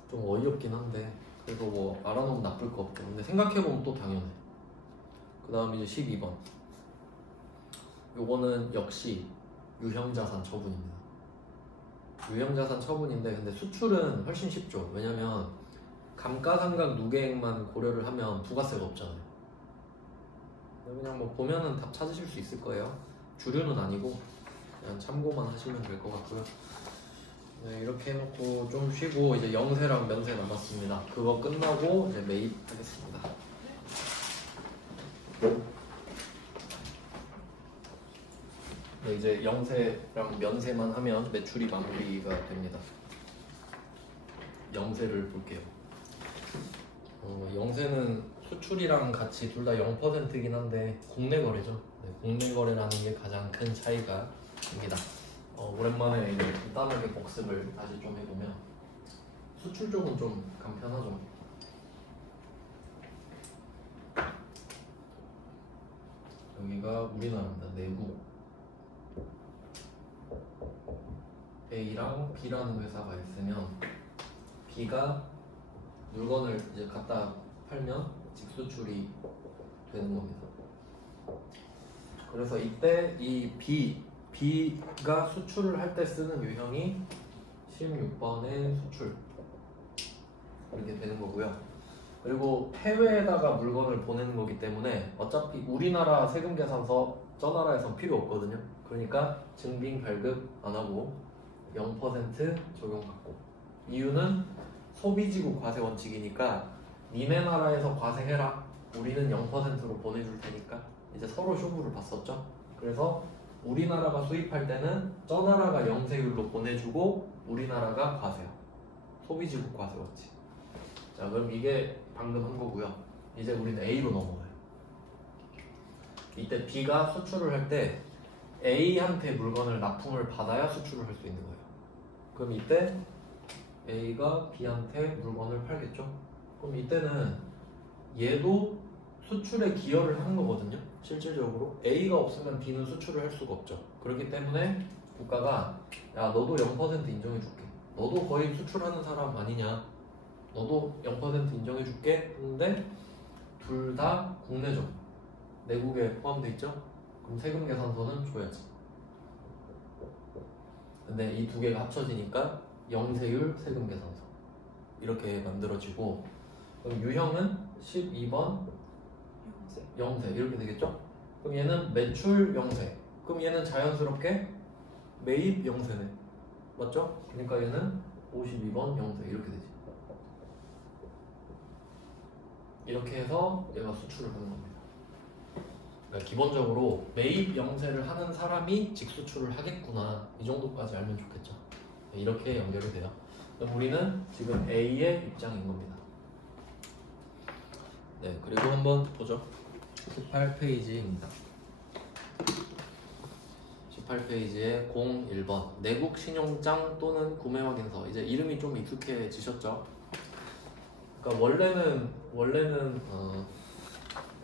좀 어이없긴 한데 그래도 뭐 알아놓으면 나쁠 거 없고. 근데 생각해보면 또 당연해. 그 다음 이제 12번. 요거는 역시 유형자산 처분입니다. 유형자산 처분인데 근데 수출은 훨씬 쉽죠. 왜냐면 감가상각 누계액만 고려를 하면 부가세가 없잖아요. 그냥 뭐 보면은 답 찾으실 수 있을 거예요. 주류는 아니고 그냥 참고만 하시면 될 것 같고요. 네, 이렇게 해놓고 좀 쉬고 이제 영세랑 면세 남았습니다. 그거 끝나고 이제 매입하겠습니다. 네, 이제 영세랑 면세만 하면 매출이 마무리가 됩니다. 영세를 볼게요. 영세는 수출이랑 같이 둘 다 0%이긴 한데 국내 거래죠. 네, 국내 거래라는 게 가장 큰 차이가 입니다. 오랜만에 이제 간단하게 복습을 다시 좀 해보면 수출 쪽은 좀 간편하죠. 여기가 우리나라입니다. 내국 A랑 B라는 회사가 있으면 B가 물건을 이제 갖다 팔면 직수출이 되는 겁니다. 그래서 이때 이 B가 수출을 할 때 쓰는 유형이 16번의 수출 이렇게 되는 거고요. 그리고 해외에다가 물건을 보내는 거기 때문에 어차피 우리나라 세금계산서 저 나라에선 필요 없거든요. 그러니까 증빙 발급 안 하고 0% 적용받고. 이유는 소비지국 과세 원칙이니까 니네 나라에서 과세해라. 우리는 0%로 보내줄 테니까. 이제 서로 쇼부를 봤었죠. 그래서 우리나라가 수입할 때는 저 나라가 영세율로 보내주고 우리나라가 과세요. 소비지국 과세 원칙. 자, 그럼 이게 방금 한 거고요. 이제 우리는 A로 넘어가요. 이때 B가 수출을 할 때 A한테 물건을 납품을 받아야 수출을 할 수 있는 거예요. 그럼 이때 A가 B한테 물건을 팔겠죠? 그럼 이때는 얘도 수출에 기여를 하는 거거든요. 실질적으로 A가 없으면 B는 수출을 할 수가 없죠. 그렇기 때문에 국가가 야, 너도 0% 인정해줄게. 너도 거의 수출하는 사람 아니냐. 너도 0% 인정해줄게 했는데 둘 다 국내죠. 내국에 포함돼 있죠. 그럼 세금 계산서는 줘야지. 근데 이 두 개가 합쳐지니까 영세율 세금 계산서 이렇게 만들어지고, 그럼 유형은 12번 영세 이렇게 되겠죠? 그럼 얘는 매출 영세, 그럼 얘는 자연스럽게 매입 영세네, 맞죠? 그러니까 얘는 52번 영세 이렇게 되지. 이렇게 해서 얘가 수출을 하는 겁니다. 그러니까 기본적으로 매입 영세를 하는 사람이 직수출을 하겠구나, 이 정도까지 알면 좋겠죠. 이렇게 연결이 돼요. 그럼 우리는 지금 A의 입장인 겁니다. 네, 그리고 한번 보죠. 18페이지입니다. 18페이지에 01번 내국 신용장 또는 구매 확인서. 이제 이름이 좀 익숙해지셨죠? 그러니까 원래는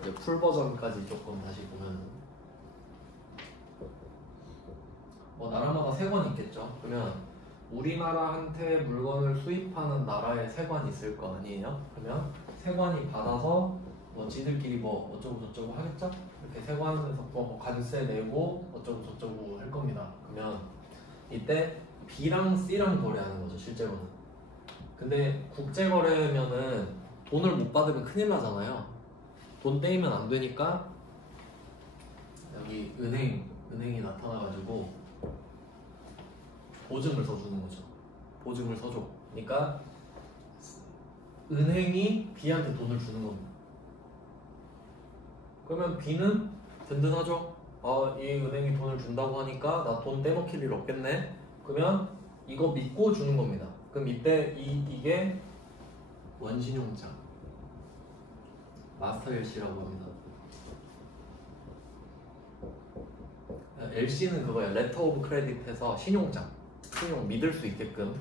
이제 풀 버전까지 조금 다시 보면 뭐 나라마다 세관이 있겠죠. 그러면 우리나라한테 물건을 수입하는 나라에 세관이 있을 거 아니에요? 그러면 세관이 받아서 뭐 지들끼리 뭐 어쩌고 저쩌고 하겠죠? 이렇게 세관에서 뭐 관세 내고 어쩌고 저쩌고 할 겁니다. 그러면 이때 B랑 C랑 거래하는 거죠, 실제로는. 근데 국제거래면은 돈을 못 받으면 큰일 나잖아요. 돈 떼이면 안 되니까 여기 은행이 나타나가지고 보증을 서주는 거죠. 보증을 서줘. 그러니까 은행이 B한테 돈을 주는 겁니다. 그러면 B는 든든하죠. 이 은행이 돈을 준다고 하니까 나 돈 떼먹힐 일 없겠네. 그러면 이거 믿고 주는 겁니다. 그럼 이때 이게 원신용장, 마스터 LC라고 합니다. LC는 그거야. 레터 오브 크레딧해서 신용 믿을 수 있게끔.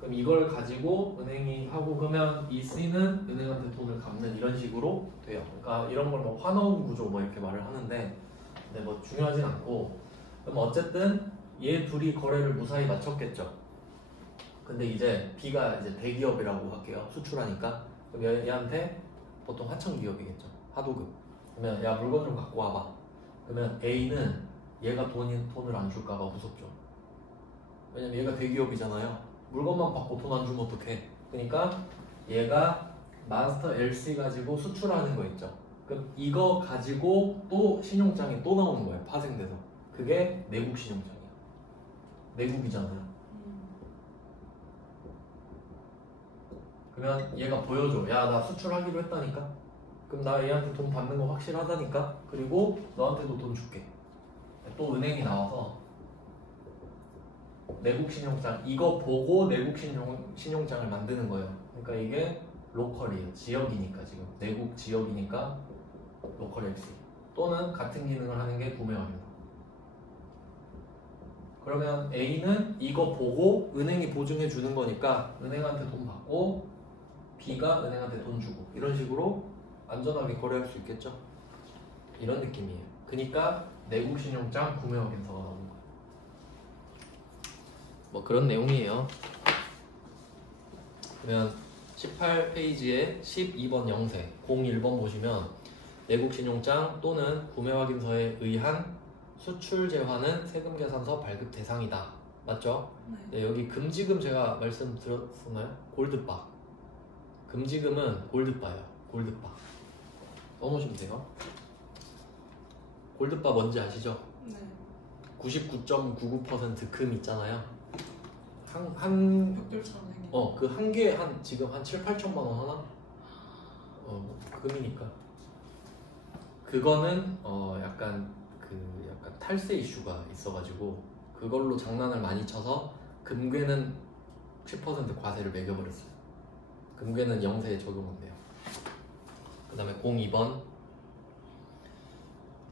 그럼 이걸 가지고 은행이 하고, 그러면 이 C는 은행한테 돈을 갚는 이런 식으로 돼요. 그러니까 이런 걸 뭐 환원 구조 뭐 이렇게 말을 하는데, 근데 뭐 중요하진 않고. 그럼 어쨌든 얘 둘이 거래를 무사히 마쳤겠죠. 근데 이제 B가 이제 대기업이라고 할게요. 수출하니까. 그럼 얘한테 보통 하청기업이겠죠. 하도급. 그러면 야, 물건 좀 갖고 와봐. 그러면 A는 얘가 돈을 안 줄까봐 무섭죠. 왜냐면 얘가 대기업이잖아요. 물건만 받고 돈 안 주면 어떡해. 그러니까 얘가 마스터 LC 가지고 수출하는 거 있죠. 그럼 이거 가지고 또 신용장이 또 나오는 거예요. 파생돼서. 그게 내국 신용장이야. 내국이잖아요. 그러면 얘가 보여줘. 야, 나 수출하기로 했다니까. 그럼 나 얘한테 돈 받는 거 확실하다니까. 그리고 너한테도 돈 줄게. 또 은행이 나와서 내국 신용장, 이거 보고 내국 신용장을 만드는 거예요. 그러니까 이게 로컬이에요. 지역이니까, 지금 내국 지역이니까 로컬 LC. 또는 같은 기능을 하는 게 구매 확인서. 그러면 A는 이거 보고 은행이 보증해 주는 거니까 은행한테 돈 받고 B가 은행한테 돈 주고, 이런 식으로 안전하게 거래할 수 있겠죠. 이런 느낌이에요. 그러니까 내국 신용장 구매 확인서가 나오는 거예요. 뭐 그런 내용이에요. 그러면 18페이지에 12번 영세 01번 보시면 내국 신용장 또는 구매 확인서에 의한 수출 재화는 세금 계산서 발급 대상이다. 맞죠? 네, 여기 금지금 제가 말씀드렸었나요? 골드바. 금지금은 골드바예요. 골드바. 써놓으시면 돼요. 골드바 뭔지 아시죠? 네. 99.99% 금 있잖아요. 벽돌처럼 생긴. 그 한 개에 지금 한 7, 8천만 원 하나? 금이니까. 그거는 약간 탈세 이슈가 있어가지고 그걸로 장난을 많이 쳐서 금괴는 10% 과세를 매겨버렸어요. 금괴는 영세에 적용한대요. 그 다음에 02번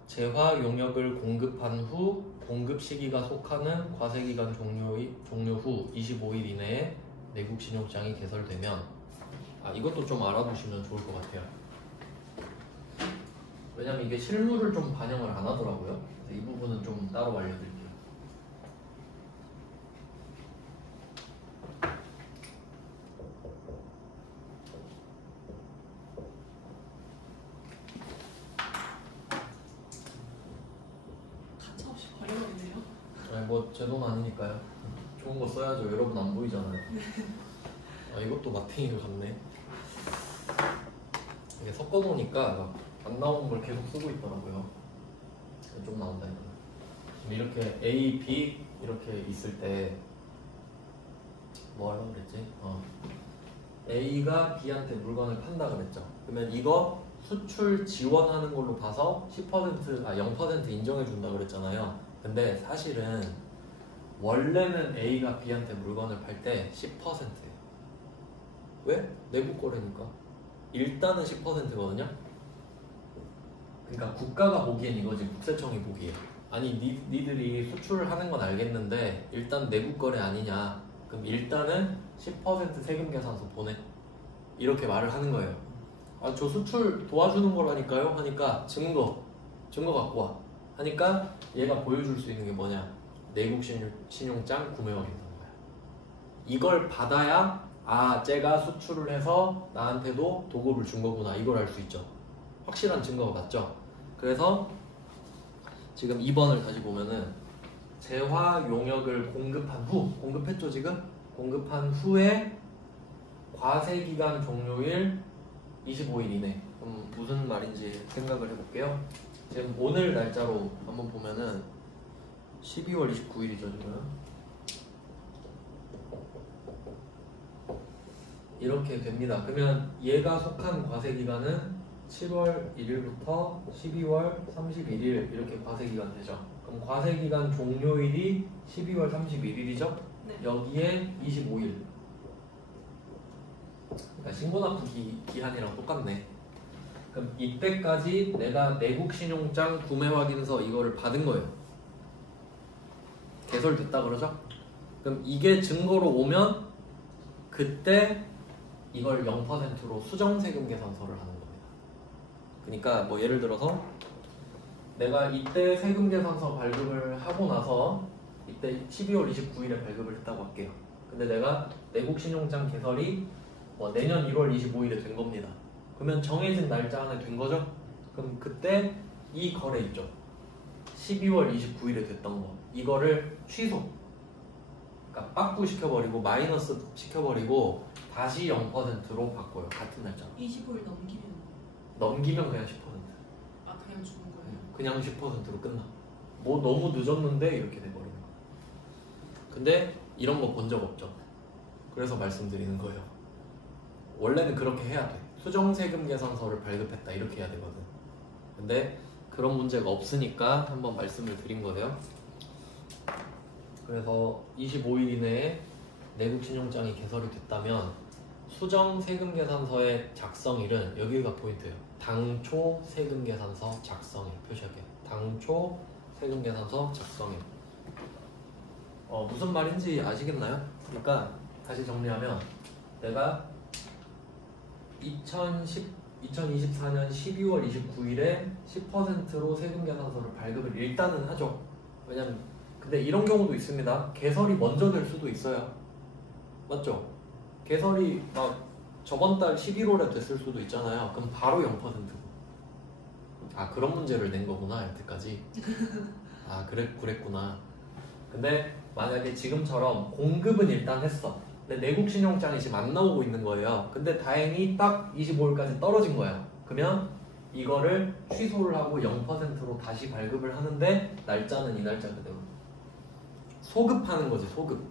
재화 용역을 공급한 후 공급 시기가 속하는 과세기간 종료 후 25일 이내에 내국 신용장이 개설되면, 이것도 좀 알아두시면 좋을 것 같아요. 왜냐면 이게 실물을 좀 반영을 안 하더라고요. 그래서 이 부분은 좀 따로 알려드릴게요. 제 돈 아니니까요. 좋은 거 써야죠. 여러분 안 보이잖아요. 아, 이것도 마탱이가 같네. 이게 섞어놓으니까 막 안 나오는 걸 계속 쓰고 있더라고요. 좀 나온다 이거. 이렇게 A, B 이렇게 있을 때 뭐 하려고 그랬지? A가 B한테 물건을 판다 그랬죠. 그러면 이거 수출 지원하는 걸로 봐서 0% 인정해 준다 그랬잖아요. 근데 사실은 원래는 A가 B한테 물건을 팔 때 10%예요. 왜? 내국 거래니까. 일단은 10%거든요. 그러니까 국가가 보기엔 이거지, 국세청이 보기에. 아니 니들이 수출을 하는 건 알겠는데 일단 내국 거래 아니냐. 그럼 일단은 10% 세금 계산서 보내. 이렇게 말을 하는 거예요. 아, 저 수출 도와주는 거라니까요? 하니까 증거 갖고 와. 하니까 얘가 보여줄 수 있는 게 뭐냐? 내국 신용장 구매 확인서인 거야. 이걸 받아야 아, 쟤가 수출을 해서 나한테도 도급을 준 거구나. 이걸 알 수 있죠. 확실한 증거가 맞죠? 그래서 지금 2번을 다시 보면은 재화 용역을 공급한 후, 공급했죠 지금? 공급한 후에 과세기간 종료일 25일 이내. 그럼 무슨 말인지 생각을 해볼게요. 지금 오늘 날짜로 한번 보면은 12월 29일이죠 지금. 이렇게 됩니다. 그러면 얘가 속한 과세기간은 7월 1일부터 12월 31일 이렇게 과세기간 되죠. 그럼 과세기간 종료일이 12월 31일이죠? 네. 여기에 25일. 그러니까 신고납부 기한이랑 똑같네. 그럼 이때까지 내가 내국 신용장 구매 확인서 이거를 받은 거예요. 개설됐다 그러죠? 그럼 이게 증거로 오면 그때 이걸 0%로 수정세금 계산서를 하는 겁니다. 그러니까 뭐 예를 들어서 내가 이때 세금 계산서 발급을 하고 나서 이때 12월 29일에 발급을 했다고 할게요. 근데 내가 내국 신용장 개설이 뭐 내년 1월 25일에 된 겁니다. 그러면 정해진 날짜 안에 된 거죠? 그럼 그때 이 거래 있죠? 12월 29일에 됐던 거 이거를 취소, 그러니까 빠꾸 시켜버리고 마이너스 시켜버리고 다시 0%로 바꿔요. 같은 날짜. 25일 넘기면 그냥 10%. 아 그냥 주는 거예요? 그냥 10%로 끝나. 뭐 너무 늦었는데 이렇게 돼버리는 거. 근데 이런 거 본 적 없죠. 그래서 말씀드리는 거예요. 원래는 그렇게 해야 돼. 수정세금 계산서를 발급했다 이렇게 해야 되거든. 근데 그런 문제가 없으니까 한번 말씀을 드린 거예요. 그래서 25일 이내에 내국 신용장이 개설이 됐다면 수정 세금 계산서의 작성일은 여기가 포인트예요. 당초 세금 계산서 작성일 표시할게요. 당초 세금 계산서 작성일. 무슨 말인지 아시겠나요? 그러니까 다시 정리하면 내가 2024년 12월 29일에 10%로 세금 계산서를 발급을 일단은 하죠. 왜냐면 근데 이런 경우도 있습니다. 개설이 먼저 될 수도 있어요. 맞죠? 개설이 막 저번 달 11월에 됐을 수도 있잖아요. 그럼 바로 0%고. 아, 그런 문제를 낸 거구나 여태까지. 아, 그랬구나. 근데 만약에 지금처럼 공급은 일단 했어. 근데 내국 신용장이 지금 안 나오고 있는 거예요. 근데 다행히 딱 25일까지 떨어진 거야. 그러면 이거를 취소를 하고 0%로 다시 발급을 하는데 날짜는 이 날짜 그대로. 소급하는 거지, 소급.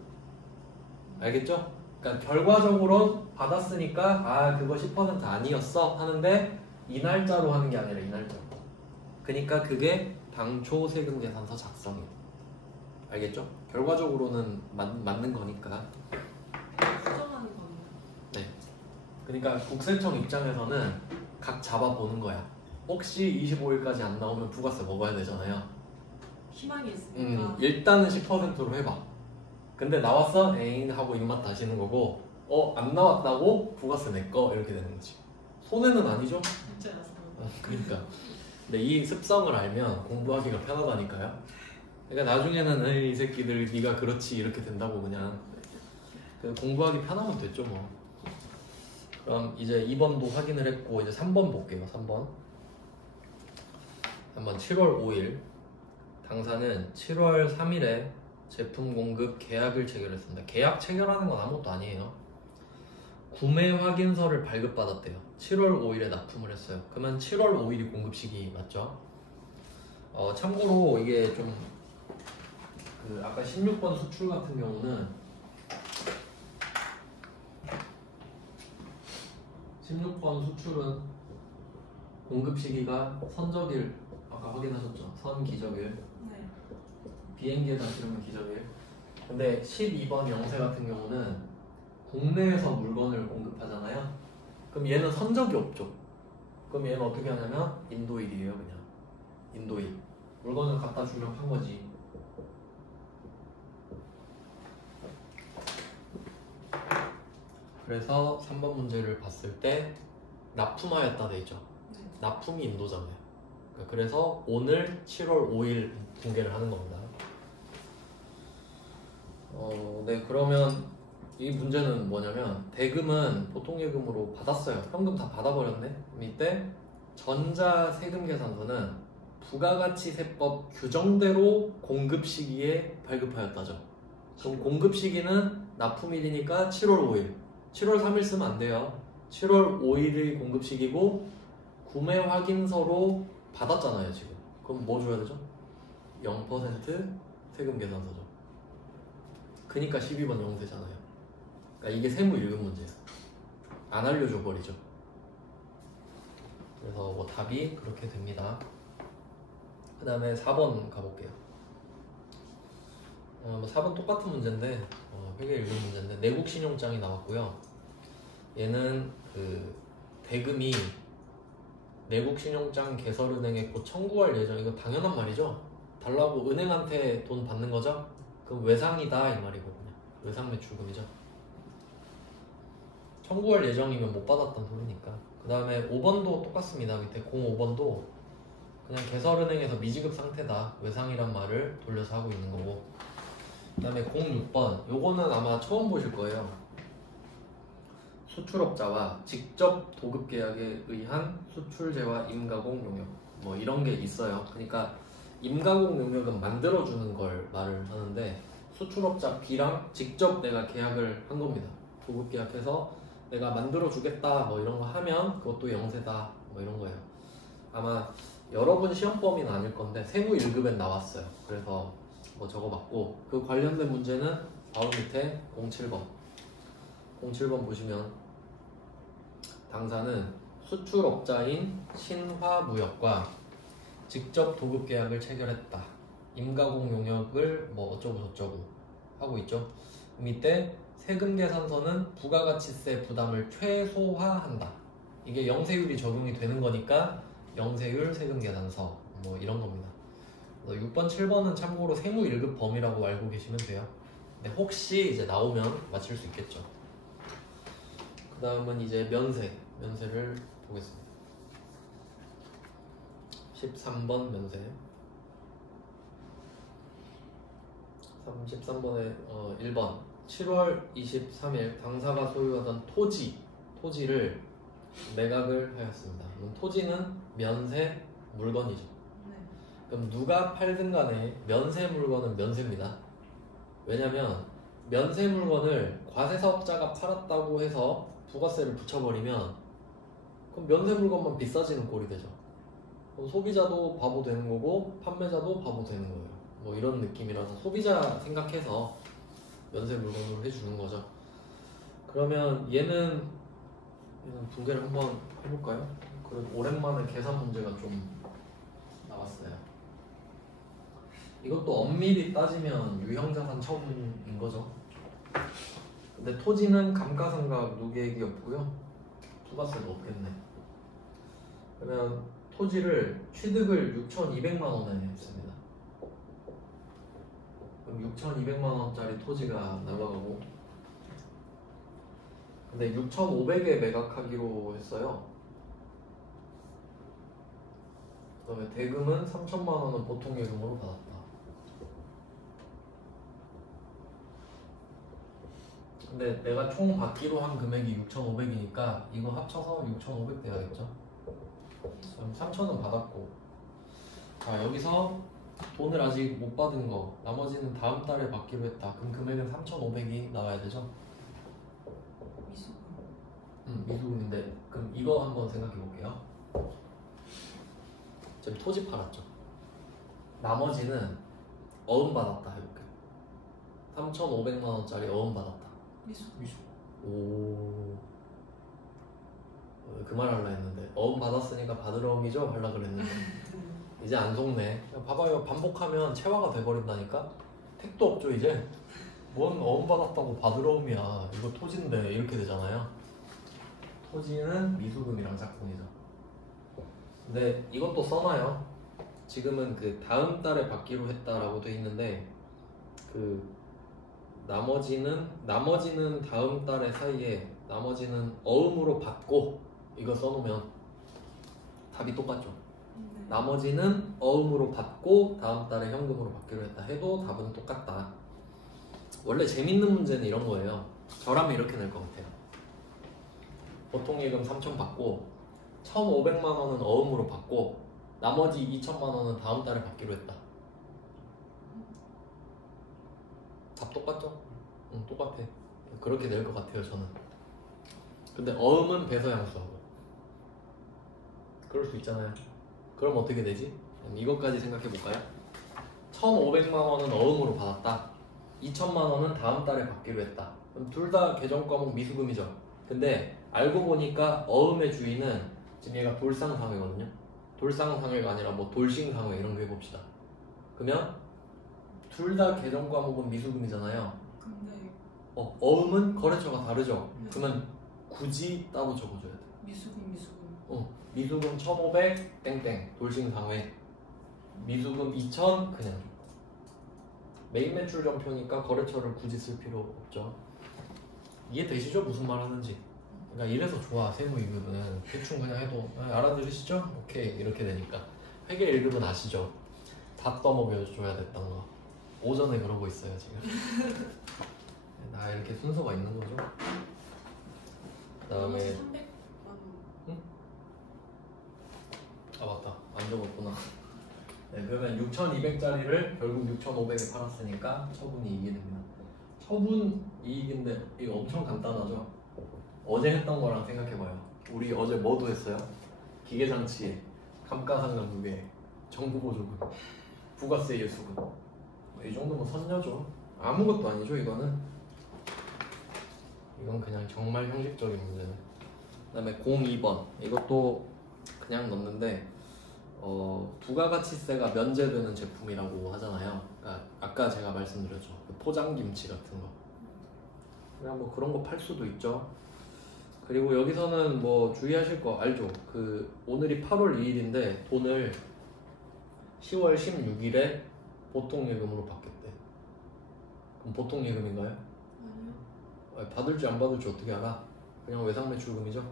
알겠죠? 그러니까 결과적으로 받았으니까 아, 그거 10% 아니었어 하는데 이 날짜로 하는 게 아니라 이 날짜로. 그러니까 그게 당초 세금 계산서 작성이에요. 알겠죠? 결과적으로는 맞는 거니까. 수정하는 거네요. 네. 그러니까 국세청 입장에서는 각 잡아보는 거야. 혹시 25일까지 안 나오면 부가세 먹어야 되잖아요. 희망이 있으니까. 일단은 10%로 해봐. 근데 나왔어? 에잉 하고 입맛 다시는 거고, 안 나왔다고? 부가세 내꺼 이렇게 되는 거지. 손해는 아니죠? 문제라서. 그러니까. 근데 이 습성을 알면 공부하기가 편하다니까요. 그러니까 나중에는 이 새끼들 네가 그렇지 이렇게 된다고 그냥 공부하기 편하면 됐죠 뭐. 그럼 이제 2번도 확인을 했고 이제 3번 볼게요. 3번 7월 5일 당사는 7월 3일에 제품 공급 계약을 체결했습니다. 계약 체결하는 건 아무것도 아니에요. 구매 확인서를 발급받았대요. 7월 5일에 납품을 했어요. 그러면 7월 5일이 공급 시기 맞죠? 참고로 이게 좀 아까 16번 수출 같은 경우는 16번 수출은 공급 시기가 선적일 아까 확인하셨죠? 선기적일 네. 비행기에다 실으면 기적일. 근데 12번 영세 같은 경우는 국내에서 물건을 공급하잖아요. 그럼 얘는 선적이 없죠. 그럼 얘는 어떻게 하냐면 인도일이에요. 그냥 인도일. 물건을 갖다 주면 한 거지. 그래서 3번 문제를 봤을 때 납품하였다 돼 있죠. 네. 납품이 인도잖아요. 그래서 오늘 7월 5일 공개를 하는 겁니다. 네, 그러면 이 문제는 뭐냐면 대금은 보통 예금으로 받았어요. 현금 다 받아버렸네. 그럼 이때 전자세금 계산서는 부가가치세법 규정대로 공급 시기에 발급하였다죠. 그럼 공급 시기는 납품일이니까 7월 5일. 7월 3일 쓰면 안 돼요. 7월 5일이 공급 시기고 구매 확인서로 받았잖아요, 지금. 그럼 뭐 줘야 되죠? 0% 세금 계산서죠. 그니까 12번 영세잖아요. 그러니까 이게 세무 1급 문제야. 안 알려줘 버리죠. 그래서 뭐 답이 그렇게 됩니다. 그 다음에 4번 가볼게요. 4번 똑같은 문제인데 회계 1급 문제인데 내국 신용장이 나왔고요. 얘는 대금이 내국 신용장 개설은행에 곧 청구할 예정. 이거 당연한 말이죠. 달라고 은행한테 돈 받는 거죠. 그럼 외상이다 이 말이거든요. 외상 매출금이죠. 청구할 예정이면 못 받았던 소리니까. 그 다음에 5번도 똑같습니다. 밑에 05번도 그냥 개설은행에서 미지급 상태다. 외상이란 말을 돌려서 하고 있는 거고. 그 다음에 06번 요거는 아마 처음 보실 거예요. 수출업자와 직접 도급 계약에 의한 수출재와 임가공 용역 뭐 이런 게 있어요. 그러니까 임가공 용역은 만들어주는 걸 말을 하는데 수출업자 B랑 직접 내가 계약을 한 겁니다. 도급 계약해서 내가 만들어주겠다 뭐 이런 거 하면 그것도 영세다 뭐 이런 거예요. 아마 여러분 시험 범위는 아닐 건데 세무 1급엔 나왔어요. 그래서 뭐 적어봤고 그 관련된 문제는 바로 밑에 07번 07번 보시면 당사는 수출업자인 신화무역과 직접 도급 계약을 체결했다. 임가공 용역을 뭐 어쩌고 저쩌고 하고 있죠. 밑에 세금 계산서는 부가가치세 부담을 최소화한다. 이게 영세율이 적용이 되는 거니까 영세율 세금 계산서 뭐 이런 겁니다. 6번, 7번은 참고로 세무 1급 범위라고 알고 계시면 돼요. 근데 혹시 이제 나오면 맞출 수 있겠죠. 그 다음은 이제 면세를 보겠습니다. 13번 면세. 13번에 1번 7월 23일 당사가 소유하던 토지를 매각을 하였습니다. 그럼 토지는 면세 물건이죠. 네. 그럼 누가 팔든 간에 면세 물건은 면세입니다. 왜냐면 면세 물건을 과세사업자가 팔았다고 해서 부가세를 붙여버리면 그럼 면세 물건만 비싸지는 꼴이 되죠. 그럼 소비자도 바보 되는 거고 판매자도 바보 되는 거예요. 뭐 이런 느낌이라서 소비자 생각해서 면세 물건으로 해주는 거죠. 그러면 얘는 붕괴를 한번 해볼까요? 그래도 오랜만에 계산 문제가 좀 나왔어요. 이것도 엄밀히 따지면 유형자산 처분인 거죠. 근데 토지는 감가상각 누계액이 없고요. 부가세도 없겠네. 그러면 토지를 취득을 6,200만 원에 했습니다. 그럼 6,200만 원짜리 토지가 날라가고 근데 6,500에 매각하기로 했어요. 그 다음에 대금은 3천만 원은 보통 예금으로 받았다. 근데 내가 총 받기로 한 금액이 6,500이니까 이거 합쳐서 6,500 돼야겠죠. 그럼 3천은 받았고 자 여기서 돈을 아직 못 받은 거, 나머지는 다음 달에 받기로 했다. 그럼 금액은 3,500이 나와야 되죠? 미수금. 미수금인데 그럼 이거 한번 생각해 볼게요. 지금 토지 팔았죠. 나머지는 어음 받았다 해볼게. 3,500만 원짜리 어음 받았다. 미수금. 오. 그 말 하려 했는데 어음 받았으니까 받으러 옴이죠? 하려 그랬는데 이제 안 속네. 봐봐요. 반복하면 체화가 돼버린다니까. 택도 없죠 이제. 뭔 어음 받았다고 받으러 옴이야. 이거 토지인데 이렇게 되잖아요. 토지는 미수금이랑 짝꿍이죠. 근데 이것도 써놔요. 지금은 그 다음 달에 받기로 했다라고 돼 있는데 그 나머지는 다음 달에 사이에 나머지는 어음으로 받고 이거 써놓으면 답이 똑같죠. 네. 나머지는 어음으로 받고 다음 달에 현금으로 받기로 했다 해도 답은 똑같다. 원래 재밌는 문제는 이런 거예요. 저라면 이렇게 낼 것 같아요. 보통 예금 3,000 받고 1,500만 원은 어음으로 받고 나머지 2,000만 원은 다음 달에 받기로 했다. 답 똑같죠? 응, 똑같아. 그렇게 낼 것 같아요, 저는. 근데 어음은 배서양수하고. 그럴 수 있잖아요. 그럼 어떻게 되지? 그럼 이것까지 생각해 볼까요? 1,500만 원은 어음으로 받았다. 2,000만 원은 다음 달에 받기로 했다. 그럼 둘 다 계정 과목 미수금이죠. 근데 알고 보니까 어음의 주인은 지금 얘가 돌상상회거든요. 돌상상회가 아니라 뭐 돌싱상회 이런 거 해봅시다. 그러면 둘 다 계정 과목은 미수금이잖아요. 근데 어음은 거래처가 다르죠. 네. 그러면 굳이 따로 적어줘야 돼. 미수금. 미수금 1,500 땡땡 돌싱상회, 미수금 2,000 그냥 줘. 메인 매출 전표니까 거래처를 굳이 쓸 필요 없죠. 이해되시죠? 무슨 말 하는지. 그러니까 이래서 좋아. 세무 2급은 대충 그냥 해도 알아들으시죠? 오케이 이렇게 되니까. 회계 1급은 아시죠? 다 떠먹여줘야 됐던 거. 오전에 그러고 있어요 지금. 나 이렇게 순서가 있는 거죠. 그다음에 300만 원. 아 맞다 안 적었구나. 네, 그러면 6,200짜리를 결국 6,500에 팔았으니까 처분이 이익이 됩니다. 처분 이익인데 이거 엄청 간단하죠. 어제 했던 거랑 생각해봐요. 우리 어제 뭐도 했어요? 기계장치, 감가상각무게, 정부보조금, 부가세 예수금. 이 정도면 선녀죠. 아무것도 아니죠 이거는. 이건 그냥 정말 형식적인 문제네. 그다음에 02번 이것도 그냥 넣는데 부가가치세가 면제되는 제품이라고 하잖아요. 그러니까 아까 제가 말씀드렸죠. 그 포장김치 같은 거. 그냥 뭐 그런 거 팔 수도 있죠. 그리고 여기서는 뭐 주의하실 거 알죠? 그 오늘이 8월 2일인데 돈을 10월 16일에 보통예금으로 받겠대. 그럼 보통예금인가요? 아니요. 받을지 안 받을지 어떻게 알아? 그냥 외상매출금이죠?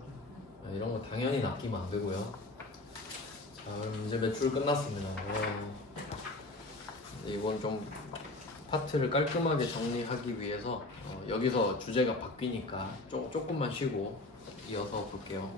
이런 거 당연히 낚이면 안 되고요. 자, 그럼 이제 매출 끝났습니다. 이번 좀 파트를 깔끔하게 정리하기 위해서 여기서 주제가 바뀌니까 조금만 쉬고 이어서 볼게요.